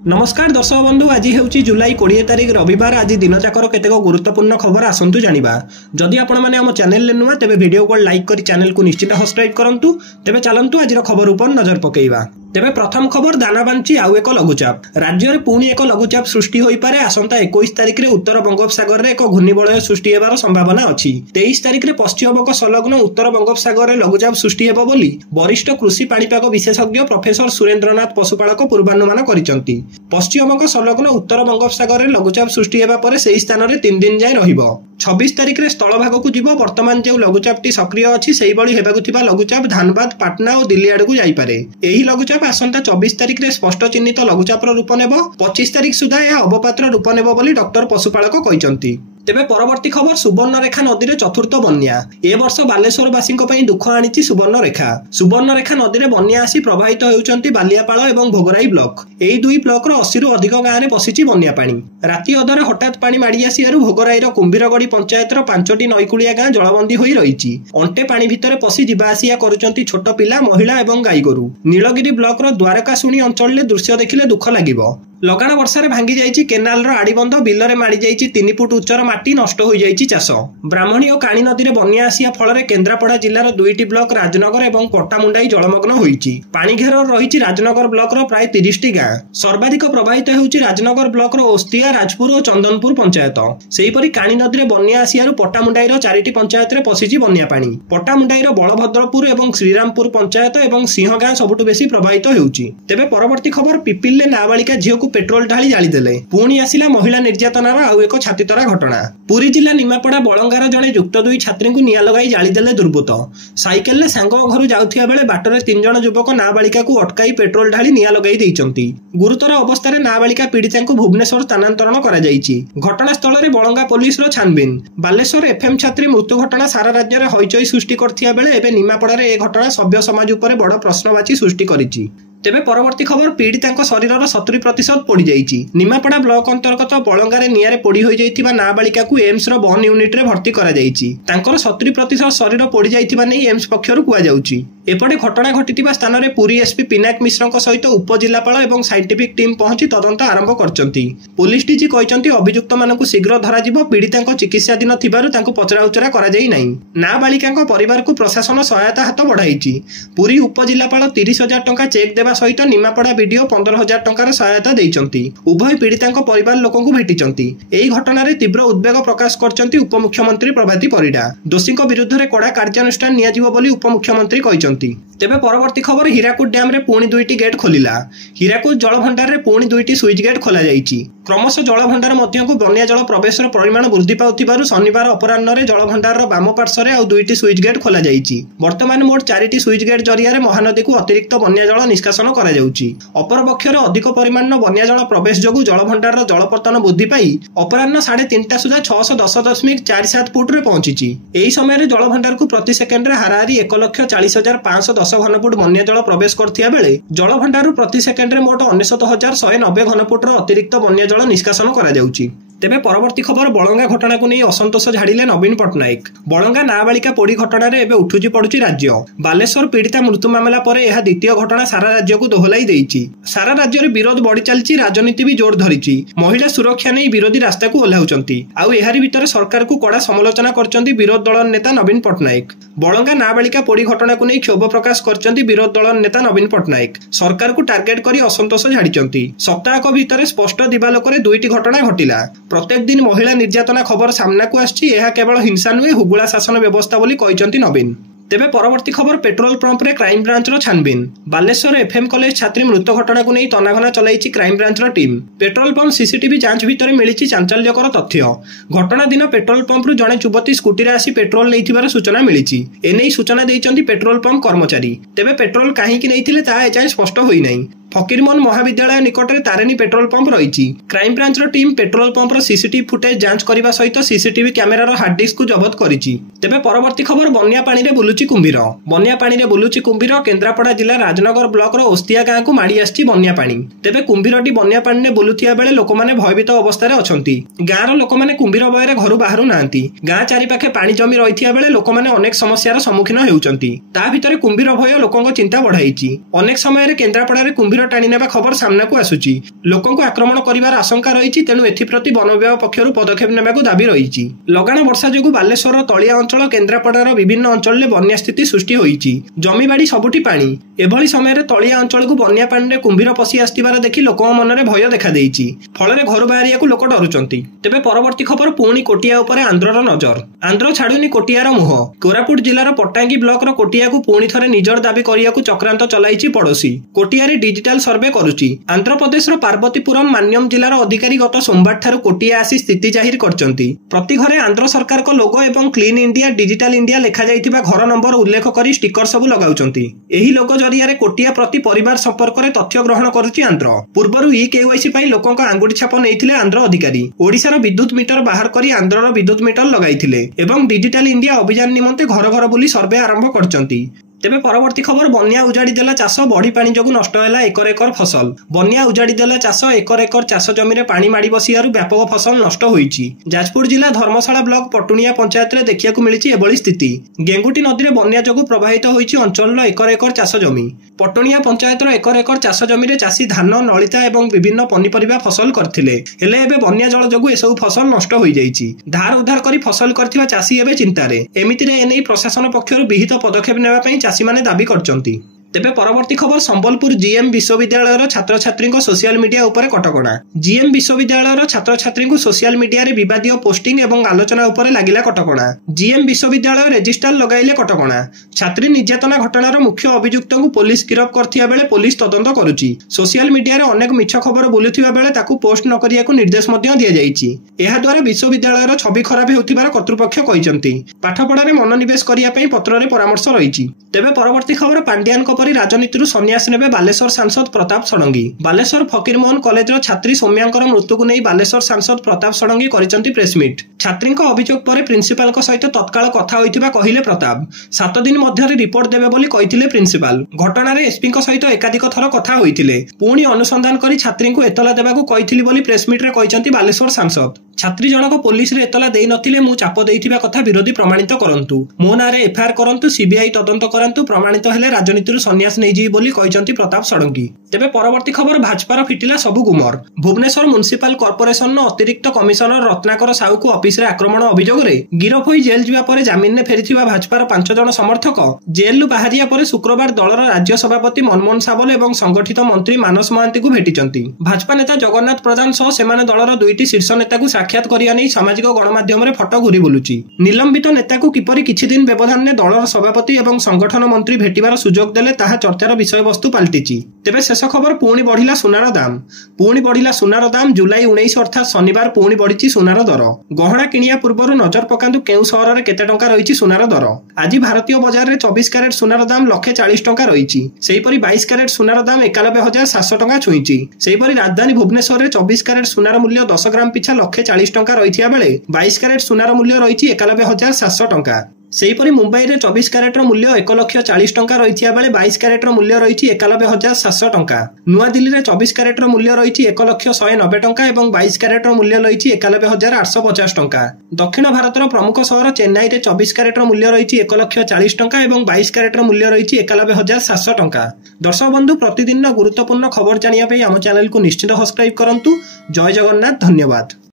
नमस्कार दर्शक बंधु आज हूँ जुलाई 20 तारिख रविवार। आज दिन जाकर केतेक गुरुत्वपूर्ण खबर आसतु जानिबा। जदि आपण माने हम चैनल नुआ तेबे वीडियो को लाइक करी चैनल को निश्चित सब्सक्राइब करंतु। तेबे चलंतु आज खबर उपर नजर पकेइबा। तेबे प्रथम खबर दाना बांची आउ एक लघुचाप। राज्य में पुणी एक लघुचाप सृष्टि होई पारे। आसंता 21 तारिख रे उत्तर बंगोपसागर रे एक घूर्णिबलय सृष्टि हेबार संभावना अछि। 23 तारिख रे पश्चिमबंग संलग्न उत्तर बंगोपसागर रे लघुचाप सृष्टि हेबो बोली वरिष्ठ कृषि पाणीपाग विशेषज्ञ प्रोफेसर सुरेंद्रनाथ पशुपालक पूर्वानुमान करिसंती। पश्चिमबंग संलग्न उत्तर बंगोपसागर रे लघुचाप सृष्टि हेबा परे सेही स्थान रे 3 दिन जाय रहिबो। 26 तारिख रे स्थल भाग को जीवो। वर्तमान जो लघुचापटी सक्रिय अछि सेही बळी हेबाकु थिबा लघुचाप धानबाद पाटना और दिल्ली आडकु जाई पारे। एही लघुचाप आसंता 24 तारिख रे स्पष्ट चिन्हित लघुचापर रूप नेब। 25 तारिख सुधा यह अवपात्र रूप नेब बोली डॉक्टर पशुपालक कहिसंती। तेबे परवर्ती खबर सुवर्णरेखा नदी रे चतुर्थ बन्या। ए वर्ष बालेश्वरवासी दुख आनी सुवर्णरेखा। सुवर्णरेखा नदी रे बन्या आसी प्रभावित होउचंती बालियापाल एवं भोगराई ब्लॉक। एही दुई ब्लॉक रो 80 रु अधिक गाँ में पशिची बन्या पानी। राति अधरे हठात पानी माड़ी आसियारु भोगराई रो कुंभीरगड़ी पंचायत रो 5टी नईकुलिया गाँ जलबंदी होई रहिछि। अंटे पानी भितरे पशि जिबा आसिया करुचंती छोट पिला महिला एवं गाई गोरु। नीलगिरी ब्लॉक रो द्वारकाशुणी अंचल रे दृश्य देखिले दुख लागिबो। लगाण वर्षा भांगी जाइछि केनाल रो आड़ीबंध। बिलरे माड़ी जाइछि 3 फुट उच्चर माटी। नष्ट हो जाइछि चाष। ब्राह्मणी और काणी नदी रे बन्या आसिया फल केन्द्रापड़ा जिल्लार 2टी ब्लॉक राजनगर एवं पट्टामुंडाई जलमग्न होइछि। पानी घेर रहिछि राजनगर ब्लॉक रो प्राय 30टी गाँ। सर्वाधिक प्रभावित होउछि राजनगर ब्लॉक रो ओस्तिया, राजपुर और चंदनपुर पंचायत। सेहीपरि काणी नदी रे बन्या आसियारु पट्टामुंडाई रो 4टी पंचायत रे पशिछि बन्या पानी। पट्टामुंडाई रो बलभद्रपुर एवं श्रीरामपुर पंचायत एवं सिंह गाँ सबुठु बेसी प्रभावित होउछि। तेबे परवर्ती खबर पिपिल नाबालिका झील को पेट्रोल ढाली जाली देले। पुणी आसिला महिला निर्यातनार आउ एक छातीतरा घटना। पुरी जिला निमापड़ा बलंगार जड़े युक्त 2 छात्री को निया लगाई जाली देले दुर्बृत्त। साइकेल सांग घर जाउथिया बेले बाटरे 3 जण युवक नाबालिका को अटकाई पेट्रोल ढाली निया लगाई दैचंती। गुरुतर अवस्था नाबालिका पीड़िता को भुवनेश्वर स्थानांतरण करा जायछि। घटनास्थल रे बलंगा पुलिस रो छानबिन। बालेश्वर एफएम छात्री मृत्यु घटना सारा राज्य में हईचई सृष्टि करथिया बेले एबे निमापड़ा रे ए घटना सभ्य समाज उपरे बड़ प्रश्नवाची सृष्टि करिछि। तेबे परवर्ती खबर पीड़िता शरीर 70% पोड़ी जाइछि। निमापड़ा ब्लॉक अंतर्गत बलंगारे नियारे पोड़ी होई जाइथिबा नाबालिका को एम्स रो बन यूनिट रे भर्ती करा जाइछि। तांकर 70% शरीर पोड़ी जाइथिबा नै एम्स पक्षरु कुआ जाउछि। एपटे घटना घटिथिबा स्थान रे पुरी एसपी पिनाक मिश्रक सहित उपजिल्लापाल एवं साइंटिफिक टीम पहुंची तदंत आरंभ करचंती। पुलिस डीजी कहिसंती अभियुक्त मानकु शीघ्र धरा जिवो। पीड़ितांक चिकित्साधीन थिबारु तांकु पचरा उचरा करा जाई नै। नाबालिकांक परिवार को प्रशासन सहायता हाथ बढ़ाइछि। पुरी उपजिल्लापाल 30,000 टंका चेक देबा सहित निमापड़ा वीडियो 15,000 टंकार सहायता देइचंती। उभय पीड़ितांक परिवार लोकंकु भेटिचंती। एही घटना रे तीव्र उद्वेग प्रकाश करचंती उपमुख्यमंत्री प्रभाती परिडा। दोषीक विरुद्ध रे कड़ा कार्यानुष्ठान निया जिवो बोली उपमुख्यमंत्री कहिसंती। तेबे परवर्ती खबर हीराकुद डैम रे पुणी 2टी गेट खोलिला। हीराकुद जलभंडार रे पुणी 2टी स्विच गेट खोला जाइछि। क्रमशः जलभंडार मध्यकु बन्या जल प्रवेश परिमाण वृद्धि पाउथिबारु शनिवार अपराह्न रे जलभंडार बाम पार्श्व रे आउ 2टी स्विच गेट खोला जाइछि। वर्तमान मोट 4टी स्विच गेट जरिया रे महानदी को अतिरिक्त बन्या जल निष्कासन करा जाउछि। अपर पक्षरे अधिक परिमाण बन्या जल प्रवेश जोगु जलभंडार जलपतन वृद्धि पाई अपराह्न 3:30 सुधा 610.47 फुट रे पहुंची। एही समय रे जलभंडार को प्रति सेकेंड रे हाराहारी 1,40,510 घनफुट बन्या जल प्रवेश करथिया बेले जलभंडार प्रति सेकेंड रे मोट 99,190 घनफुट अतिरिक्त बन्या जल निष्कासन करा जाउछि। तेबे परवर्ती खबर बलंगा घटना को नहीं असंतोष झाड़िले नवीन पट्टनायक। बलंगा नाबालिका पोड़ी घटना रे एबे उठुजी पड़ुची राज्य। बालेश्वर पीड़िता मृत्यु मामला परे यह द्वितीय घटना सारा राज्य को दोहलाई देइछि। सारा राज्य रे विरोध बढ़ी चलछि। राजनीति भी जोर धरिछि। महिला सुरक्षा नहीं विरोधी रास्ता को ओह्लाउचंती। आउ एहारी भितर सरकार को कड़ा समालोचना करचंती विरोध दल नेता नवीन पट्टनायक। बलंगा नाबालिका पोड़ी घटना को नहीं क्षोभ प्रकाश करचंती विरोध दल नेता नवीन पट्टनायक। सरकार को टार्गेट करी असंतोष झाड़िचंती। सप्ताहक भितर स्पष्ट दिवालोकरे 2टी घटना घटिला। प्रत्येक दिन महिला निर्यातना खबर सामना को आछि। यह केवल हिंसा नुहे हुगुला शासन व्यवस्था बोली कहिसंती नवीन। तेबे परवर्ती खबर पेट्रोल पंप रे क्राइम ब्रांच रो छानबिन। बालेश्वर एफएम कॉलेज छात्री मृत्यु घटना को नहीं तनाघना चलाइछि क्राइम ब्रांच रो टीम। पेट्रोल पंप सीसीटीवी जांच भितर मिलिछि चांचल्यकर तथ्य। घटना दिन पेट्रोल पंप रु जणे युवती स्कूटी रे आसी पेट्रोल नैथिबार सूचना मिलिछि। एनै सूचना दैचंती पेट्रोल पंप कर्मचारी। तेबे पेट्रोल काहेकि नैथिले ता एजाय स्पष्ट होई नै। फकीरमोहन महाविद्यालय निकट में तारेनी पेट्रोल पंप रही। क्राइम ब्रांच रो टीम पेट्रोल पंप रो सीसीटीवी फुटेज जांच करने सहित सीसीटीवी कैमेरार हार्ड डिस्क को जबत करिछि। तेबे परवर्ती खबर बन्या पानी रे बुलुची कुंभीर। बन्या पानी रे बुलुची कुंभीर केन्द्रापड़ा जिला राजनगर ब्लॉक रो ओस्तिया गाँ को माड़ी आछि बन्या पानी। तेबे कुंभीरटी बन्या पानी रे बुलुथिया बेले लोक माने भयभीत अवस्था रे अछंती। गाँ रो लोक माने कुंभीर भୟରେ घरु बाहरु नांती। गाँ चारिपाखे पानी जमी रहिथिया बेले लोक माने अनेक समस्यार सम्मुखीन हेउचंती। ता भितरे कुंभीर भय लोकंक चिंता बढ़ाइछि। अनेक समय रे केन्द्रापड़ा रे कुंभीर କୁମ୍ଭୀର ଟାଣି ନେବା ଖବର ସାମ୍ନାକୁ ଆସୁଛି। ଲୋକଙ୍କୁ ଆକ୍ରମଣ କରିବାର ଆଶଙ୍କା ରହିଛି, ତେଣୁ ଏଥିପ୍ରତି ବନ ବିଭାଗ ପକ୍ଷରୁ ପଦକ୍ଷେପ ନେବାକୁ ଦାବି ରହିଛି। ଲଗାଣ ବର୍ଷା ଯୋଗୁଁ ବାଲେଶ୍ୱରର ତଳିଆ ଅଞ୍ଚଳ, କେନ୍ଦ୍ରାପଡ଼ାର ବିଭିନ୍ନ ଅଞ୍ଚଳରେ ବନ୍ୟା ସ୍ଥିତି ସୃଷ୍ଟି ହୋଇଛି। ଜମିବାଡ଼ି ସବୁଠି ପାଣି। ଏଭଳି ସମୟରେ ତଳିଆ ଅଞ୍ଚଳକୁ ବନ୍ୟା ପାଣିରେ କୁମ୍ଭୀର ପଶି ଆସିଥିବାର ଦେଖି ଲୋକଙ୍କ ମନରେ ଭୟ ଦେଖାଦେଇଛି। ଫଳରେ ଘରୁ ବାହାରିବାକୁ ଲୋକ ଡରୁଛନ୍ତି। ତେବେ ପରବର୍ତ୍ତୀ ଖବର, ପୁଣି କୋଟିଆ ଉପରେ ଆନ୍ଧ୍ରର ନଜର। ଆନ୍ଧ୍ର ଛାଡୁନି କୋଟିଆର ମୁହଁ। କୋରାପୁଟ ଜିଲ୍ଲାର ପଟ୍ଟାଙ୍ଗୀ ବ୍ଲକର କୋଟିଆକୁ ପୁଣି ଥରେ ନିଜର ଦାବି କରିବାକୁ ଚକ୍ରାନ୍ତ ଚଳାଇଛି ପଡୋଶୀ। କୋଟିଆରେ ଡିଜିଟାଲ ସର୍ଭେ କରୁଛି। ଆନ୍ଧ୍ରପ୍ରଦେଶର ପାର୍ବତୀପୁରମ ମାନ୍ୟମ ଜିଲ୍ଲାର ଅଧିକାରୀ ଗତ ସୋମବାରଠାରୁ କୋଟିଆ ଆସି ସ୍ଥିତି ଜାହିର କରିଛନ୍ତି। ପ୍ରତି ଘରେ ଆନ୍ଧ୍ର ସରକାରଙ୍କ ଲୋଗୋ ଏବଂ କ୍ଲିନ୍ ଇଣ୍ଡିଆ, ଡିଜିଟାଲ ଇଣ୍ଡିଆ ଲେଖାଯାଇଥିବା ଘର ନମ୍ବର ଉଲ୍ଲେଖ କରି ଷ୍ଟିକର ସବୁ ଲଗାଉଛନ୍ତି। ଏହି ଲୋଗୋ ଜରିଆରେ କୋଟିଆ ପ୍ରତି ପରିବାର ସମ୍ପର୍କରେ ତଥ୍ୟ ଗ୍ରହଣ କରୁଛି ଆନ୍ଧ୍ର। ପୂର୍ବରୁ KYC ପାଇଁ ଲୋକଙ୍କ ଆଙ୍ଗୁଠି ଛାପ ନେଇଥିଲେ ଆନ୍ଧ୍ର ଅଧିକାରୀ। ଓଡ଼ିଶାର ବିଦ୍ୟୁତ ମିଟର ବାହାର କରି ଆନ୍ଧ୍ରର ବିଦ୍ୟୁତ ମିଟର ଲଗାଇଥିଲେ ଏବଂ ଡିଜିଟାଲ ଇଣ୍ଡିଆ ଅଭିଯାନ ନିମନ୍ତେ ଘର ଘର ବୁଲି ସର୍ଭେ ଆରମ୍ଭ କରିଛନ୍ତି। ତେବେ ପରବର୍ତ୍ତୀ ଖବର, ବନ୍ୟା ଉଜାଡ଼ି ଦେଲା ଚାଷ, ବଢି ପାଣି ଯୋଗୁଁ ନଷ୍ଟ ହେଲା ଏକର ଏକର ଫସଲ। ବନ୍ୟା ଉଜାଡ଼ି ଦେଲା ଚାଷ, ଏକର ଏକର ଚାଷ ଜମିରେ ପାଣି ମାଡ଼ି ବସିବାରୁ ବ୍ୟାପକ ଫସଲ ନଷ୍ଟ ହୋଇଛି। ଯାଜପୁର ଜିଲ୍ଲା ଧର୍ମଶାଳା ବ୍ଲକ ପଟୁଣିଆ ପଞ୍ଚାୟତରେ ଦେଖିବାକୁ ମିଳିଛି ଏଭଳି ସ୍ଥିତି। ଗେଙ୍ଗୁଟି ନଦୀରେ ବନ୍ୟା ଯୋଗୁଁ ପ୍ରଭାବିତ ହୋଇଛି ଅଞ୍ଚଳର ଏକର ଏକର ଚାଷ ଜମି। ପଟୁଣିଆ ପଞ୍ଚାୟତର ଏକର ଏକର ଚାଷ ଜମିରେ ଚାଷୀ ଧାନ, ନଳିତା ଏବଂ ବିଭିନ୍ନ ପନିପରିବା ଫସଲ କରିଥିଲେ। ହେଲେ ଏବେ ବନ୍ୟା ଜଳ ଯୋଗୁଁ ଏସବୁ ଫସଲ ନଷ୍ଟ ହୋଇଯାଇଛି। ଧାର ଉଦ୍ଧାର କରି ଫସଲ କରିଥିବା ଚାଷୀ ଏବେ ଚିନ୍ତାରେ। ଏମିତିରେ ଏନେଇ ପ୍ରଶାସନ ପକ୍ଷରୁ ବିହିତ ପଦକ୍ଷେପ ନେବା ପାଇଁ ଚାଷୀମାନେ ଦାବି କରିଛନ୍ତି। ତେବେ ପରବର୍ତ୍ତୀ ଖବର, ସମ୍ବଲପୁର GM ବିଶ୍ୱବିଦ୍ୟାଳୟର ଛାତ୍ରଛାତ୍ରୀଙ୍କ ସୋସିଆଲ ମିଡିଆ ଉପରେ କଟକଣା। GM ବିଶ୍ୱବିଦ୍ୟାଳୟର ଛାତ୍ରଛାତ୍ରୀଙ୍କୁ ସୋସିଆଲ ମିଡିଆରେ ବିବାଦୀୟ ପୋଷ୍ଟିଂ ଏବଂ ଆଲୋଚନା ଉପରେ ଲାଗିଲା କଟକଣା। GM ବିଶ୍ୱବିଦ୍ୟାଳୟ ରେଜିଷ୍ଟ୍ରାର ଲଗାଇଲେ କଟକଣା। ଛାତ୍ରୀ ନିର୍ଯାତନା ଘଟଣାର ମୁଖ୍ୟ ଅଭିଯୁକ୍ତଙ୍କୁ ପୋଲିସ ଗିରଫ କରିଥିବା ବେଳେ ପୋଲିସ ତଦନ୍ତ କରୁଛି। ସୋସିଆଲ ମିଡିଆରେ ଅନେକ ମିଛ ଖବର ବୁଲୁଥିବା ବେଳେ ତାକୁ ପୋଷ୍ଟ ନ କରିବାକୁ ନିର୍ଦ୍ଦେଶ ମଧ୍ୟ ଦିଆଯାଇଛି। ଏହାଦ୍ୱାରା ବିଶ୍ୱବିଦ୍ୟାଳୟର ଛବି ଖରାପ ହେଉଥିବାର କର୍ତ୍ତୃପକ୍ଷ କହିଛନ୍ତି। ପାଠପଢ଼ାରେ ମନୋନିବେଶ କରିବା ପାଇଁ ପତ୍ରରେ ପରାମର୍ଶ ରହିଛି। ତେବେ ପରବର୍ତ୍ତୀ ଖବର, ପାଣ୍ଡିଆନଙ୍କ ପରି ରାଜନୀତିରୁ ସନ୍ନ୍ୟାସ ନେବେ ବାଲେଶ୍ୱର ସାଂସଦ ପ୍ରତାପ ଷଡଙ୍ଗୀ। ବାଲେଶ୍ୱର ଫକୀରମୋହନ କଲେଜର ଛାତ୍ରୀ ସୌମ୍ୟାଙ୍କର ମୃତ୍ୟୁକୁ ନେଇ ବାଲେଶ୍ୱର ସାଂସଦ ପ୍ରତାପ ଷଡଙ୍ଗୀ କରିଛନ୍ତି ପ୍ରେସମିଟ୍। ଛାତ୍ରୀଙ୍କ ଅଭିଯୋଗ ପରେ ପ୍ରିନ୍ସିପାଲଙ୍କ ସହିତ ତତ୍କାଳ କଥା ହୋଇଥିବା କହିଲେ ପ୍ରତାପ। 7 ଦିନ ମଧ୍ୟରେ ରିପୋର୍ଟ ଦେବେ ବୋଲି କହିଥିଲେ ପ୍ରିନ୍ସିପାଲ। ଘଟଣାରେ ଏସ୍ପିଙ୍କ ସହିତ ଏକାଧିକ ଥର କଥା ହୋଇଥିଲେ। ପୁଣି ଅନୁସନ୍ଧାନ କରି ଛାତ୍ରୀଙ୍କୁ ଏତଲା ଦେବାକୁ କହିଥିଲି ବୋଲି ପ୍ରେସମିଟ୍ରେ କହିଛନ୍ତି ବାଲେଶ୍ୱର ସାଂସଦ। ଛାତ୍ରୀ ଜଣକ ପୋଲିସରେ ଏତଲା ଦେଇନଥିଲେ, ମୁଁ ଚାପ ଦେଇଥିବା କଥା ବିରୋଧୀ ପ୍ରମାଣିତ କରନ୍ତୁ। ମୋ ନାଁରେ FIR କରନ୍ତୁ, CBI ତଦନ୍ତ କରାନ୍ତୁ, ପ୍ରମାଣିତ ହେଲେ ରାଜନୀତିରୁ ସନ୍ନ୍ୟାସ ନେଇଯିବି ବୋଲି କହିଛନ୍ତି ପ୍ରତାପ ଷଡଙ୍ଗୀ। ତେବେ ପରବର୍ତ୍ତୀ ଖବର, ଭାଜପାର ଫିଟିଲା ସବୁ ଗୁମର। ଭୁବନେଶ୍ୱର ମ୍ୟୁନିସିପାଲ କର୍ପୋରେସନର ଅତିରିକ୍ତ କମିଶନର ରତ୍ନାକର ସାହୁକୁ ଅଫିସରେ ଆକ୍ରମଣ ଅଭିଯୋଗରେ ଗିରଫ ହୋଇ ଜେଲ୍ ଯିବା ପରେ ଜାମିନରେ ଫେରିଥିବା ଭାଜପାର 5 ଜଣ ସମର୍ଥକ ଜେଲରୁ ବାହାରିବା ପରେ ଶୁକ୍ରବାର ଦଳର ରାଜ୍ୟ ସଭାପତି ମନମୋହନ ସାବଲ ଏବଂ ସଂଗଠିତ ମନ୍ତ୍ରୀ ମାନସ ମହାନ୍ତିଙ୍କୁ ଭେଟିଛନ୍ତି। ଭାଜପା ନେତା ଜଗନ୍ନାଥ ପ୍ରଧାନ ସହ ସେମାନେ ଦଳର 2ଟି ଶୀର୍ଷ ନେତାଙ୍କୁ ସାକ୍ଷାତ କରିବା ନେଇ ସାମାଜିକ ଗଣମାଧ୍ୟମରେ ଫଟୋ ଘୁରି ବୁଲୁଛି। ନିଲମ୍ବିତ ନେତାକୁ କିପରି କିଛି ଦିନ ବ୍ୟବଧାନରେ ଦଳର ସଭାପତି ଏବଂ ସଂଗଠନ ମନ୍ତ୍ରୀ ଭେଟିବାର ସୁଯୋଗ ଦେଲେ ତାହା ଚର୍ଚ୍ଚାର ବିଷୟବସ୍ତୁ ପାଲଟିଛି। ତେବେ ଶେଷ ଖବର, ପୁଣି ବଢିଲା ସୁନାର ଦାମ। ପୁଣି ବଢିଲା ସୁନାର ଦାମ। ଜୁଲାଇ 19 ଅର୍ଥାତ୍ ଶନିବାର ପୁଣି ବଢିଛି ସୁନାର ଦର। ଗହଣା କିଣିବା ପୂର୍ବରୁ ନଜର ପକାନ୍ତୁ କେଉଁ ସହରରେ କେତେ ଟଙ୍କା ରହିଛି ସୁନାର ଦର। ଆଜି ଭାରତୀୟ ବଜାରରେ 24 କ୍ୟାରେଟ ସୁନାର ଦାମ 140 ଟଙ୍କା ରହିଛି। ସେହିପରି 22 କ୍ୟାରେଟ ସୁନାର ଦାମ 91,700 ଟଙ୍କା ଛୁଇଁଛି। ସେହିପରି ରାଜଧାନୀ ଭୁବନେଶ୍ୱରରେ 24 କ୍ୟାରେଟ ସୁନାର ମୂଲ୍ୟ 10 ଗ୍ରାମ ପିଛା 140 ଟଙ୍କା ରହିଥିବା ବେଳେ 22 କ୍ୟାରେଟ ସୁନାର ମୂଲ୍ୟ ରହିଛି 91,700 ଟଙ୍କା। ସେହିପରି ମୁମ୍ବାଇରେ 24 କ୍ୟାରେଟର ମୂଲ୍ୟ 1,40,00,000 ଟଙ୍କା ରହିଥିବା ବେଳେ 22 କ୍ୟାରେଟର ମୂଲ୍ୟ ରହିଛି 91,700 ଟଙ୍କା। ନୂଆଦିଲ୍ଲୀରେ 24 କ୍ୟାରେଟର ମୂଲ୍ୟ ରହିଛି 1,190,000 ଟଙ୍କା ଏବଂ 22 କ୍ୟାରେଟର ମୂଲ୍ୟ ରହିଛି 91,850 ଟଙ୍କା। ଦକ୍ଷିଣ ଭାରତର ପ୍ରମୁଖ ସହର ଚେନ୍ନାଇରେ 24 କ୍ୟାରେଟର ମୂଲ୍ୟ ରହିଛି 1,40,00,000 ଟଙ୍କା ଏବଂ 22 କ୍ୟାରେଟର ମୂଲ୍ୟ ରହିଛି 91,700 ଟଙ୍କା। ଦର୍ଶକ ବନ୍ଧୁ, ପ୍ରତିଦିନର ଗୁରୁତ୍ୱପୂର୍ଣ୍ଣ ଖବର ଜାଣିବା ପାଇଁ ଆମ ଚ୍ୟାନେଲକୁ ନିଶ୍ଚିତ ସବସ୍କ୍ରାଇବ କରନ୍ତୁ। ଜୟ ଜଗନ୍ନାଥ, ଧନ୍ୟବାଦ।